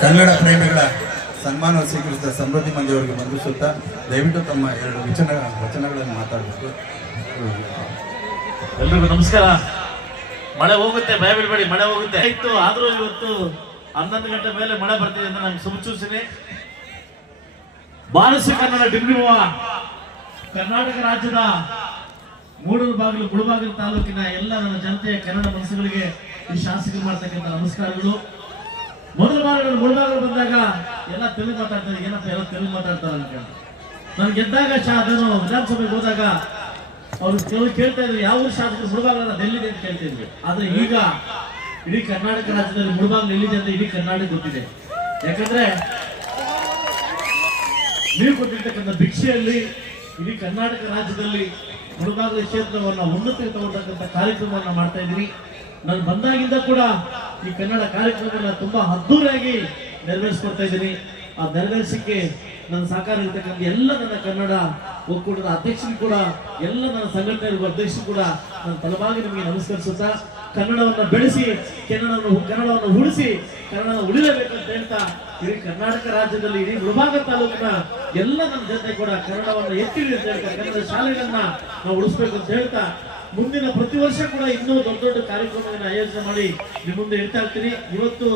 ಕನ್ನಡ ಪ್ರೇಮಿಗಳ ಸನ್ಮಾನ ಸ್ವೀಕರಿಸಿದ ಸಮೃದ್ಧಿ ಮಂಜುವರಿಗೆ ವಂದಿಸುತ್ತಾ ದಯವಿಟ್ಟು ತಮ್ಮ 2 ವಚನಗಳನ್ನು ಮಾತಾಡಬೇಕು. ಎಲ್ರಿಗೂ ನಮಸ್ಕಾರ. ಮಳೆ ಹೋಗುತ್ತೆ, ಭಯ ಬೀಳ್ಬೇಡಿ, ಮಳೆ ಹೋಗುತ್ತೆ ಆಯ್ತು. ಆದ್ರೂ ಇವತ್ತು 11 ಗಂಟೆ ಮೇಲೆ ಮಳೆ ಬರ್ತಿದೆ ಅಂತ ನಂಗೆ ಶುಭಸೂಚನೆ. ಬಾಲಸಿ ಕನ್ನಡ ಡಿಂಡಿಮವ್ವ ಕರ್ನಾಟಕ ರಾಜ್ಯದ ಮುಳಬಾಗಿಲು ತಾಲೂಕಿನ ಎಲ್ಲ ನನ್ನ ಜನತೆಯ ಕನ್ನಡ ಮನಸ್ಸುಗಳಿಗೆ ಈ ಶಾಸಕರು ಮಾಡ್ತಕ್ಕಂಥ ನಮಸ್ಕಾರಗಳು. ಮೊದಲ ಬಾರಿ ಮುಳಬಾಗಿಲು ಬಂದಾಗ ಎಲ್ಲ ತೆಲುಗು ಮಾತಾಡ್ತಾರೆ, ಏನಪ್ಪ ಎಲ್ಲ ತೆಲುಗು ಮಾತಾಡ್ತಾರೆ ಅಂತ. ನಾನು ಗೆದ್ದಾಗ ಅದನ್ನು ವಿಧಾನಸಭೆಗೆ ಹೋದಾಗ ಅವ್ರು ಕೆಲವು ಕೇಳ್ತಾ ಇದ್ರು, ಯಾವ ಊರು ಶಾಸಕರು ಮುಳಬಾಗಿಲ ಎಲ್ಲಿದೆ ಅಂತ ಕೇಳ್ತಿದ್ವಿ. ಆದ್ರೆ ಈಗ ಇಡೀ ಕರ್ನಾಟಕ ರಾಜ್ಯದಲ್ಲಿ ಮುಳಬಾಗಿಲು ಎಲ್ಲಿದೆ ಅಂತ ಇಡೀ ಕರ್ನಾಟಕ ಗೊತ್ತಿದೆ. ಯಾಕಂದ್ರೆ ನೀವು ಕೊಟ್ಟಿರ್ತಕ್ಕಂಥ ಭಿಕ್ಷೆಯಲ್ಲಿ ಇಡೀ ಕರ್ನಾಟಕ ರಾಜ್ಯದಲ್ಲಿ ಮುಳಬಾಗಿಲು ಕ್ಷೇತ್ರವನ್ನ ಉನ್ನತಿಗೆ ತಗೊಂಡಂತ ಕಾರ್ಯಕ್ರಮವನ್ನ ಮಾಡ್ತಾ ಇದ್ದೀನಿ. ನಾನು ಬಂದಾಗಿಂದ ಕೂಡ ಈ ಕನ್ನಡ ಕಾರ್ಯಕ್ರಮವನ್ನ ತುಂಬಾ ಅದ್ದೂರಿಯಾಗಿ ನೆರವೇರಿಸ್ಕೊಡ್ತಾ ಇದ್ದೀನಿ. ಆ ನೆರವೇರಿಸಕ್ಕೆ ನನ್ನ ಸಹಕಾರ ಇರ್ತಕ್ಕಂಥ ಎಲ್ಲ ನನ್ನ ಕನ್ನಡ ಒಕ್ಕೂಟದ ಅಧ್ಯಕ್ಷರು ಕೂಡ, ಎಲ್ಲ ನನ್ನ ಸಂಘಟನೆಗಳ ಅಧ್ಯಕ್ಷರು ಕೂಡ ನನ್ನ ತಲವಾಗಿ ನಿಮಗೆ ನಮಸ್ಕರಿಸುತ್ತಾ, ಕನ್ನಡವನ್ನ ಬೆಳೆಸಿ ಕನ್ನಡವನ್ನು ಉಳಿಸಿ ಕನ್ನಡ ಉಳಿಯಬೇಕಂತ ಹೇಳ್ತಾ ಇಡೀ ಕರ್ನಾಟಕ ರಾಜ್ಯದಲ್ಲಿ ಇಡೀ ಮುಳಬಾಗಿಲು ತಾಲೂಕಿನ ಎಲ್ಲ ನನ್ನ ಜೊತೆ ಕೂಡ ಕನ್ನಡವನ್ನು ಎತ್ತಿಡಿ ಅಂತ ಹೇಳ್ತಾ, ಕನ್ನಡ ಶಾಲೆಗಳನ್ನ ನಾವು ಉಳಿಸ್ಬೇಕು ಅಂತ ಹೇಳ್ತಾ, ಮುಂದಿನ ಪ್ರತಿ ವರ್ಷ ಕೂಡ ಇನ್ನೂ ದೊಡ್ಡ ಕಾರ್ಯಕ್ರಮವನ್ನು ಆಯೋಜನೆ ಮಾಡಿ ನಿಮ್ಮ ಮುಂದೆ ಇಡ್ತಾ ಇರ್ತೀನಿ. ಇವತ್ತು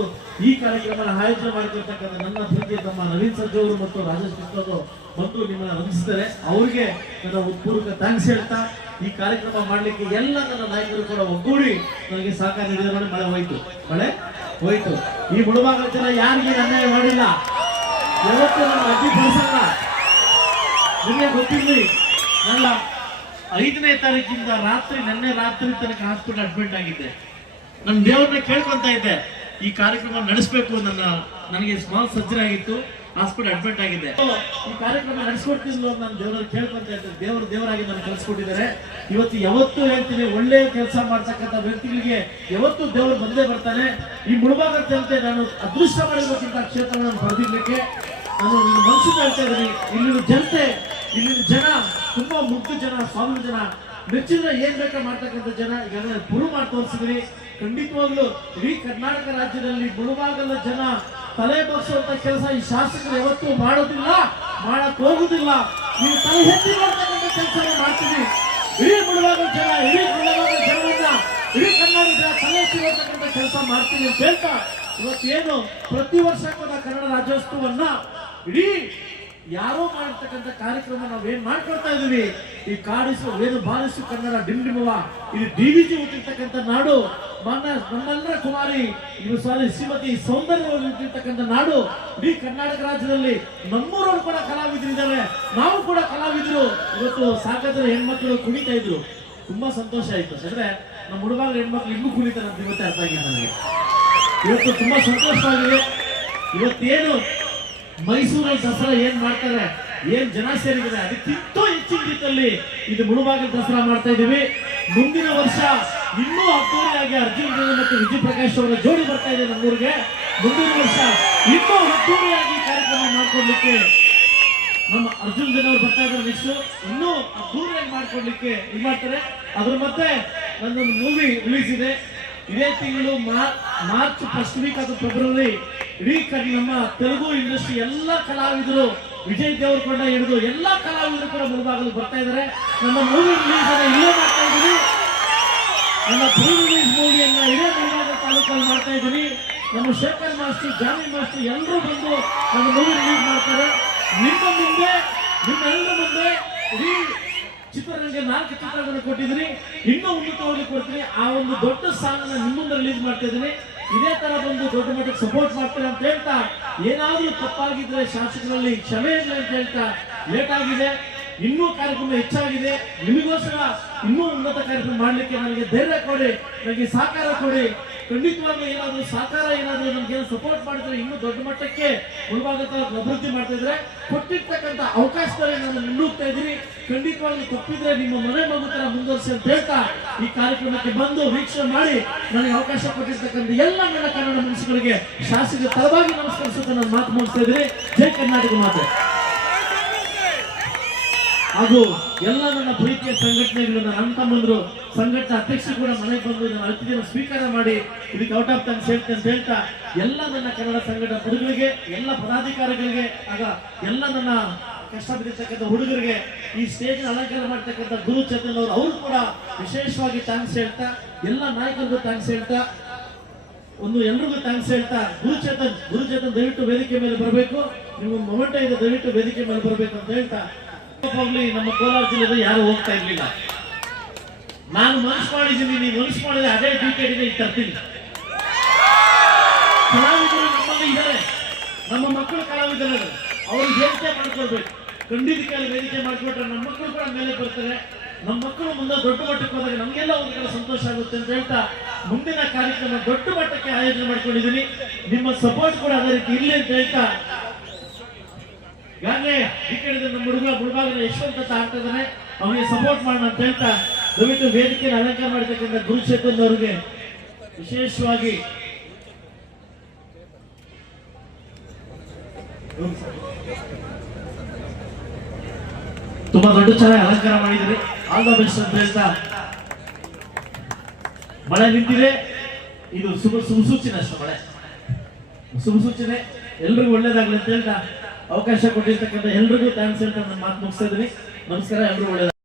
ಈ ಕಾರ್ಯಕ್ರಮ ಆಯೋಜನೆ ಮಾಡಿರ್ತಕ್ಕಂಥ ನನ್ನ ಪ್ರೀತಿ ತಮ್ಮ ನವೀನ್ ಸರ್ಜಾ ಅವರು ಮತ್ತು ರಾಜೇಶ್ ಕೃಷ್ಣ ಅವರು ಬಂದು ನಿಮ್ಮನ್ನ ವಂದಿಸಿದ್ದಾರೆ. ಅವರಿಗೆ ನನ್ನ ಉತ್ಪೂರ್ವಕ ಥ್ಯಾಂಕ್ಸ್ ಹೇಳ್ತಾ, ಈ ಕಾರ್ಯಕ್ರಮ ಮಾಡ್ಲಿಕ್ಕೆ ಎಲ್ಲ ನನ್ನ ನಾಯಕರು ಕೂಡ ಒಗ್ಗೂಡಿ ನನಗೆ ಸಹಕಾರ ನೀಡಿದ. ನೋಡಿ, ಮಳೆ ಹೋಯ್ತು. ಈ ಮುಳಬಾಗಿಲು ಜನ ಯಾರಿಗೆ ಅನ್ಯಾಯ ಮಾಡಿಲ್ಲ, ಯಾವತ್ತೂ ನಾನು ಅಡ್ಡಿ ಪಡಿಸಲ್ಲ. ನಿಮಗೆ ಗೊತ್ತಿರ್ಲಿ, ನನ್ನ 5ನೇ ತಾರೀಕಿಂದ ನಿನ್ನೆ ರಾತ್ರಿ ತನಕ ಹಾಸ್ಪಿಟಲ್ ಅಡ್ಮಿಟ್ ಆಗಿದ್ದೆ. ನನ್ನ ದೇವ್ರನ್ನ ಕೇಳ್ಕೊಂತ ಇದ್ದೆ, ಈ ಕಾರ್ಯಕ್ರಮ ನಡೆಸಬೇಕು. ನನಗೆ ಸ್ಮಾಲ್ ಸರ್ಜರಿ ಆಗಿತ್ತು, ಹಾಸ್ಪಿಟಲ್ ಅಡ್ಮಿಟ್ ಆಗಿದ್ದೆ. ಈ ಕಾರ್ಯಕ್ರಮ ನಡೆಸ್ಕೊಡ್ತಿದ್ಲು ಅಂತ ನಾನು ದೇವರಲ್ಲಿ ಕೇಳ್ಕೊಂತ ಇದ್ದೆ. ದೇವರಾಗಿ ನಾನು ಕಳಿಸ್ಕೊಟ್ಟಿದ್ದಾರೆ. ಯಾವತ್ತೂ ಹೇಳ್ತೀನಿ, ಒಳ್ಳೆಯ ಕೆಲಸ ಮಾಡ್ತಕ್ಕಂಥ ವ್ಯಕ್ತಿಗಳಿಗೆ ಯಾವತ್ತೂ ದೇವರು ಬಂದೇ ಬರ್ತಾನೆ. ಈ ಮುಳಬಾಗಿಲು ಜನತೆ ನಾನು ಅದೃಷ್ಟ ಮಾಡಿರ್ಬೇಕಿಂತ ಕ್ಷೇತ್ರಗಳನ್ನು ಪಡೆದಿರ್ಲಿಕ್ಕೆ ನಾನು ನಿಮ್ಮ ಮನಸ್ಸಿಂದ ಹೇಳ್ತಾ ಇದ್ದೀನಿ. ಇಲ್ಲಿನ ಜನ ತುಂಬಾ ಮುಗ್ಧ ಜನ, ಸ್ವಾಮಿ ಜನ, ಮೆಚ್ಚಿದ್ರೆ ಏನ್ ಬೇಕಾ ಮಾಡ್ತಕ್ಕಂಥ ಜನ. ಈಗ ಪ್ರೂವ್ ಮಾಡಿ ತೋರಿಸಿದ್ರಿ. ಖಂಡಿತವಾಗ್ಲು ಇಡೀ ಕರ್ನಾಟಕ ರಾಜ್ಯದಲ್ಲಿ ಮುಳಬಾಗಿಲ ಜನ ತಲೆ ಬಗ್ಸುವಂತ ಕೆಲಸ ಈ ಶಾಸಕರು ಯಾವತ್ತೂ ಮಾಡೋದಿಲ್ಲ, ಮಾಡಕ್ ಹೋಗುದಿಲ್ಲ. ನೀವು ತಲೆ ಎತ್ತಿ ಮಾಡ್ತಕ್ಕಂಥ ಕೆಲಸ ಮಾಡ್ತೀವಿ. ಇಡೀ ಮುಳಬಾಗಿಲ ಜನ, ಇಡೀ ಕರ್ನಾಟಕ ಜನ ತಲೆ ಎತ್ತಿ ಮಾಡ್ತಕ್ಕಂಥ ಕೆಲಸ ಮಾಡ್ತೀವಿ ಅಂತ ಹೇಳ್ತಾ, ಇವತ್ತೇನು ಪ್ರತಿ ವರ್ಷಕ್ಕೂ ಕನ್ನಡ ರಾಜ್ಯೋತ್ಸವವನ್ನ ಇಡೀ ಯಾರೋ ಮಾಡಿರ್ತಕ್ಕಂಥ ಕಾರ್ಯಕ್ರಮ ನಾವೇನ್ ಮಾಡ್ಕೊಳ್ತಾ ಇದೀವಿ. ಈ ಬಾಲಿಸು ಕನ್ನಡ ಡಿಂಡಿಮವ್ವ, ಇದು DVG ಹುಟ್ಟಿರ್ತಕ್ಕಂಥ ನಾಡು. ನಮ್ಮೆಲ್ಲರ ಕುಮಾರಿ ಶ್ರೀಮತಿ ಸೌಂದರ್ಯ ಹುಟ್ಟಿರ್ತಕ್ಕಂಥ ನಾಡು. ಇಡೀ ಕರ್ನಾಟಕ ರಾಜ್ಯದಲ್ಲಿ ನಮ್ಮೂರವರು ಕೂಡ ಕಲಾವಿದರಿದ್ದಾರೆ, ನಾವು ಕೂಡ ಕಲಾವಿದರು. ಇವತ್ತು ಸಾಕಷ್ಟು ಹೆಣ್ಮಕ್ಳು ಕುಣಿತಾ ಇದ್ರು, ತುಂಬಾ ಸಂತೋಷ ಆಯ್ತು. ಅಂದ್ರೆ ನಮ್ಮ ಮುಳಬಾಗಿಲು ಹೆಣ್ಮಕ್ಳು ಇನ್ನೂ ಕುಣಿತಾರೆ ಅಂತ ಇವತ್ತೇ ಅರ್ಥ ಆಗಿದೆ ನನಗೆ. ಇವತ್ತು ತುಂಬಾ ಸಂತೋಷವಾಗಿದೆ. ಇವತ್ತೇನು ಮೈಸೂರಲ್ಲಿ ದಸರಾ ಏನ್ ಮಾಡ್ತಾರೆ, ಏನ್ ಜನ ಸೇರಿದ್ದಾರೆ, ಅದಕ್ಕಿಂತ ಹೆಚ್ಚಿನ ರೀತಿಯಲ್ಲಿ ಇದು ಮುಳಬಾಗಿಲು ದಸರಾ ಮಾಡ್ತಾ ಇದೀವಿ. ಮುಂದಿನ ವರ್ಷ ಇನ್ನೂ ಅದ್ದೂರಿಯಾಗಿ ಅರ್ಜುನ್ ಮತ್ತು ವಿಜಯ್ ಪ್ರಕಾಶ್ ಅವರ ಜೋಡಿ ಬರ್ತಾ ಇದೆ ನಮ್ಮೂರಿಗೆ. ಮುಂದಿನ ವರ್ಷ ಇನ್ನೂ ಅದ್ದೂರಿಯಾಗಿ ಕಾರ್ಯಕ್ರಮ ಮಾಡ್ಕೊಡ್ಲಿಕ್ಕೆ ನಮ್ಮ ಅರ್ಜುನ್ ಅವರು ಬರ್ತಾ ಇದ್ದಾರೆ. ನೆಕ್ಸ್ಟ್ ಇನ್ನೂ ಅದ್ದೂರಿಯಾಗಿ ಮಾಡ್ಕೊಡ್ಲಿಕ್ಕೆ ಇದು ಮಾಡ್ತಾರೆ. ಅದ್ರ ಮತ್ತೆ ನನ್ನೊಂದು ಮೂವಿ ರಿಲೀಸ್ ಇದೆ ಇದೇ ತಿಂಗಳು ಮಾರ್ಚ್ ಫಸ್ಟ್ ವೀಕ್ ಅಥವಾ ಫೆಬ್ರವರಿ. ಇಡೀ ನಮ್ಮ ತೆಲುಗು ಇಂಡಸ್ಟ್ರಿ ಎಲ್ಲ ಕಲಾವಿದರು, ವಿಜಯ್ ದೇವರಕೊಂಡ ಹಿಡಿದು ಎಲ್ಲ ಕಲಾವಿದರು ಕೂಡ ಮುಳಬಾಗಿಲು ಬರ್ತಾ ಇದ್ದಾರೆ. ನಮ್ಮ ಮೂವಿ ರಿಲೀಸ್ ಇಲ್ಲೇ ಮಾಡ್ತಾ ಇದ್ದೀವಿ. ನಮ್ಮ ಪ್ರೀ ರಿಲೀಸ್ ಮೂವಿಯನ್ನ ಇದೇ ಮುಳಬಾಗಿಲು ತಾಲೂಕಲ್ಲಿ ಮಾಡ್ತಾ ಇದ್ದೀನಿ. ನಮ್ಮ ಶೇಖರ್ ಮಾಸ್ಟರ್, ಜಾನಿ ಮಾಸ್ಟರ್ ಎಲ್ಲರೂ ಬಂದು ನಮ್ಮ ಮೂವಿ ರಿಲೀಸ್ ಮಾಡ್ತಾರೆ. ನಿಮ್ಮೆಲ್ಲರ ಮುಂದೆ ಇಡೀ ಚಿತ್ರರಂಗ 4 ಚಿತ್ರಗಳನ್ನು ಕೊಟ್ಟಿದ್ದೀನಿ, ಇನ್ನೂ ಉನ್ನತವಾಗಿ ಕೊಡ್ತೀನಿ. ಆ ಒಂದು ದೊಡ್ಡ ಸಾಂಗ್ ನಿಮ್ಮ ಮುಂದೆ ರಿಲೀಸ್ ಮಾಡ್ತಾ ಇದ್ದೀನಿ. ಇದೇ ತರ ಬಂದು ದೊಡ್ಡ ಮಟ್ಟಕ್ಕೆ ಸಪೋರ್ಟ್ ಮಾಡ್ತಾರೆ ಅಂತ ಹೇಳ್ತಾ, ಏನಾದ್ರೂ ತಪ್ಪಾಗಿದ್ರೆ ಶಾಸಕರಲ್ಲಿ ಕ್ಷಮೆ ಇಲ್ಲ ಅಂತ ಹೇಳ್ತಾ, ಲೇಟ್ ಆಗಿದೆ, ಇನ್ನೂ ಕಾರ್ಯಕ್ರಮ ಹೆಚ್ಚಾಗಿದೆ. ನಿಮಗೋಸ್ಕರ ಇನ್ನೂ ಉನ್ನತ ಕಾರ್ಯಕ್ರಮ ಮಾಡ್ಲಿಕ್ಕೆ ನನಗೆ ಧೈರ್ಯ ಕೊಡಿ, ನನಗೆ ಸಹಕಾರ ಕೊಡಿ. ಖಂಡಿತವಾಗ್ಲೂ ಏನಾದ್ರು ಸಹಕಾರ ಏನಾದ್ರು ನಮ್ಗೆ ಸಪೋರ್ಟ್ ಮಾಡಿದ್ರೆ ಇನ್ನೂ ದೊಡ್ಡ ಮಟ್ಟಕ್ಕೆ ಮುಳಬಾಗಿಲು ಅಭಿವೃದ್ಧಿ ಮಾಡ್ತಾ ಇದ್ರೆ ಕೊಟ್ಟಿರ್ತಕ್ಕಂಥ ಅವಕಾಶದಲ್ಲಿ ನಾನು ಮುನ್ನುಗ್ತಾ ಇದ್ದೀನಿ. ಖಂಡಿತವಾಗ್ಲೂ ತಪ್ಪಿದ್ರೆ ನಿಮ್ಮ ಮನೆ ಮಗು ತರ ಮುಂದುವರಿಸಿ ಅಂತ ಹೇಳ್ತಾ, ಈ ಕಾರ್ಯಕ್ರಮಕ್ಕೆ ಬಂದು ವೀಕ್ಷಣೆ ಮಾಡಿ ನನಗೆ ಅವಕಾಶ ಕೊಟ್ಟಿರ್ತಕ್ಕಂಥ ಎಲ್ಲ ನನ್ನ ಕನ್ನಡ ಮನಸ್ಸುಗಳಿಗೆ ಶಾಸಕರ ತರವಾಗಿ ನಮಸ್ಕರಿಸುತ್ತಾ ನಾನು ಮಾತು ಮುಗಿಸ್ತಾ ಇದ್ದೀನಿ. ಜೈ ಕರ್ನಾಟಕ ಮಾತೆ. ಹಾಗೂ ಎಲ್ಲ ನನ್ನ ಪ್ರೀತಿಯ ಸಂಘಟನೆಗಳು, ನನ್ನ ಅಣ್ಣ ತಮ್ಮಂದ್ರು ಸಂಘಟನಾ ಅಧ್ಯಕ್ಷರು ಕೂಡ ಮನೆಗೆ ಬಂದು ನನ್ನ ಅತಿಥಿಯನ್ನು ಸ್ವೀಕಾರ ಮಾಡಿ ಇದಕ್ಕೆ ಔಟ್ ಆಫ್ ಥ್ಯಾಂಕ್ಸ್ ಹೇಳ್ತೇನೆ ಅಂತ ಹೇಳ್ತಾ, ಎಲ್ಲ ನನ್ನ ಕನ್ನಡ ಸಂಘಟನಾ ಪಡೆಗಳಿಗೆ, ಎಲ್ಲ ಪದಾಧಿಕಾರಿಗಳಿಗೆ, ಆಗ ಎಲ್ಲ ನನ್ನ ಕಷ್ಟ ಬಿದ್ದಿರ್ತಕ್ಕಂಥ ಹುಡುಗರಿಗೆ, ಈ ಸ್ಟೇಜ್ ಅಲಂಕಾರ ಮಾಡ್ತಕ್ಕಂಥ ಗುರು ಚೇತನ್ ಅವರು ಕೂಡ ವಿಶೇಷವಾಗಿ ಥ್ಯಾಂಕ್ಸ್ ಹೇಳ್ತಾ, ಎಲ್ಲ ನಾಯಕರಿಗೂ ಥ್ಯಾಂಕ್ಸ್ ಹೇಳ್ತಾ, ಎಲ್ರಿಗೂ ಥ್ಯಾಂಕ್ಸ್ ಹೇಳ್ತಾ, ಗುರುಚೇತನ್ ದಯವಿಟ್ಟು ವೇದಿಕೆ ಮೇಲೆ ಬರಬೇಕು, ನೀವು ಮೊಮೆಂಟ ಇದೆ, ದಯವಿಟ್ಟು ವೇದಿಕೆ ಮೇಲೆ ಬರಬೇಕು ಅಂತ ಹೇಳ್ತಾ, ನಮ್ಮ ಕೋಲಾರ ಜಿಲ್ಲೆದ ಯಾರು ಹೋಗ್ತಾ ಇರ್ಲಿಲ್ಲ. ನಾನು ಮನಸ್ಸು ಮಾಡಿದ್ದೀನಿ, ನೀವು ಮನಸ್ಸು ಮಾಡಿದ್ರೆ ಅದೇ ಡಿಕೆಟಿಗೆ ಈಗ ತರ್ತೀನಿ. ಕಲಾವಿದರು ನಮ್ಮಲ್ಲಿ ಇದ್ದಾರೆ, ನಮ್ಮ ಮಕ್ಕಳು ಕಲಾವಿದರು, ಅವರು ವೇದಿಕೆ ಮಾಡ್ಕೊಳ್ಬೇಕು. ಖಂಡಿತ ವೇದಿಕೆ ಮಾಡ್ಕೊಟ್ರೆ ನಮ್ಮ ಮಕ್ಕಳು ಕೂಡ ಮೇಲೆ ಬರ್ತಾರೆ. ನಮ್ಮ ಮಕ್ಕಳು ಮುಂದೆ ದೊಡ್ಡ ಮಟ್ಟಕ್ಕೆ ಹೋದಾಗ ನಮಗೆಲ್ಲ ಒಂದು ಕಡೆ ಸಂತೋಷ ಆಗುತ್ತೆ ಅಂತ ಹೇಳ್ತಾ, ಮುಂದಿನ ಕಾರ್ಯಕ್ರಮ ದೊಡ್ಡ ಮಟ್ಟಕ್ಕೆ ಆಯೋಜನೆ ಮಾಡ್ಕೊಂಡಿದ್ದೀನಿ. ನಿಮ್ಮ ಸಪೋರ್ಟ್ ಕೂಡ ಅದೇ ರೀತಿ ಇರ್ಲಿ ಅಂತ ಹೇಳ್ತಾ, ಈಗಾಗಲೇ ಈ ಕಡೆ ನಮ್ಮ ಮುಳುಬಾಗಿನ ಯಶವಂತ ಆಗ್ತಾ ಇದ್ದಾನೆ, ಅವನಿಗೆ ಸಪೋರ್ಟ್ ಮಾಡೋಣ ಅಂತ ಹೇಳ್ತಾ, ದಯವಿಟ್ಟು ವೇದಿಕೆಯನ್ನು ಅಲಂಕಾರ ಮಾಡತಕ್ಕಂಥ ಗುರುಚೇತನ್ ಅವರಿಗೆ ವಿಶೇಷವಾಗಿ ತುಂಬಾ ದೊಡ್ಡ ಚೆನ್ನಾಗಿ ಅಲಂಕಾರ ಮಾಡಿದ್ರಿ. ಆಲ್ ದ ಬೆಸ್ಟ್ ಅಂತ ಹೇಳ್ತಾ, ಮಳೆ ನಿಂತಿದೆ, ಇದು ಶುಭ ಸೂಚನೆ ಅಷ್ಟೇ, ಮಳೆ ಶುಭ ಸೂಚನೆ, ಎಲ್ರಿಗೂ ಒಳ್ಳೇದಾಗ್ಲಿ ಅಂತ ಹೇಳ್ತಾ, ಅವಕಾಶ ಕೊಟ್ಟಿರ್ತಕ್ಕಂಥ ಎಲ್ರಿಗೂ ಥ್ಯಾಂಕ್ಸ್ ಹೇಳ್ತಾ ನನ್ನ ಮಾತು ಮುಗಿಸ್ತಾ ಇದ್ದೀನಿ. ನಮಸ್ಕಾರ, ಎಲ್ರಿಗೂ ಒಳ್ಳೇದಾಗ್ಲಿ.